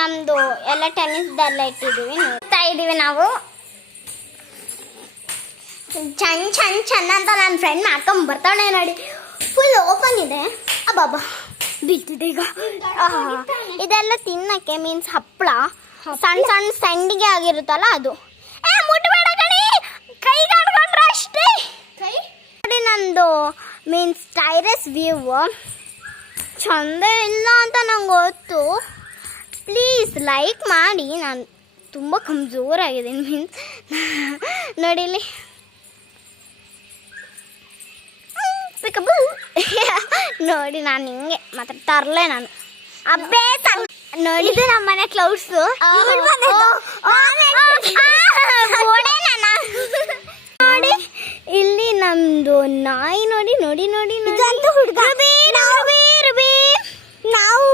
ನಮ್ಮದು ಎಲ್ಲ ಟೆನ್ನಿಸ್ದೆಲ್ಲ ಇಟ್ಟಿದ್ದೀವಿ ನೋಡ್ತಾ ಇದ್ದೀವಿ ನಾವು. ಚಂದ ಅಂತ ನನ್ನ ಫ್ರೆಂಡ್ ಮಾಡ್ಕೊಂಡು ಬರ್ತಾಳೆ ನೋಡಿ. ಫುಲ್ ಓಪನ್ ಇದೆ. ಅಬ್ಬಬ್ಬಾ ಬೀಳ್ತಿದೆ ಈಗ. ಇದೆಲ್ಲ ತಿನ್ನಕ್ಕೆ ಮೀನ್ಸ್ ಹಪ್ಪಳ ಸಣ್ಣ ಸಣ್ಣ ಸಂಡಿಗೆ ಆಗಿರುತ್ತಲ್ಲ ಅದು. ಮುಟ್ಬೇಡ ಕಣಿ, ಕೈ ಕಟ್ಕೊಂಡ್ರೆ ಅಷ್ಟೇ. ಕೈ ನೋಡಿ ನಂದು ಮೀನ್ಸ್ ಟೈರಸ್ ವ್ಯೂ ಚಂದ ಇಲ್ಲ ಅಂತ ನಂಗೆ ಗೊತ್ತು. ಪ್ಲೀಸ್ ಲೈಕ್ ಮಾಡಿ. ನಾನು ತುಂಬ ಕಮ್ಜೋರಾಗಿದ್ದೀನಿ ಮೀನ್ಸ್ ನೋಡಿಲಿ. ನೋಡಿ ನಾನು ಹಿಂಗೆ ಮಾತ್ರ ತರಲೆ ನಾನು ಅಬ್ಬೇ ನೋಡಿ. ಇದು ನಮ್ಮ ಮನೆ ಕ್ಲೌಡ್ಸು. ನೋಡಿ ಇಲ್ಲಿ ನಮ್ದು ನಾಯಿ ನೋಡಿ ನೋಡಿ ನೋಡಿ ನೋಡಿ. ನಾವು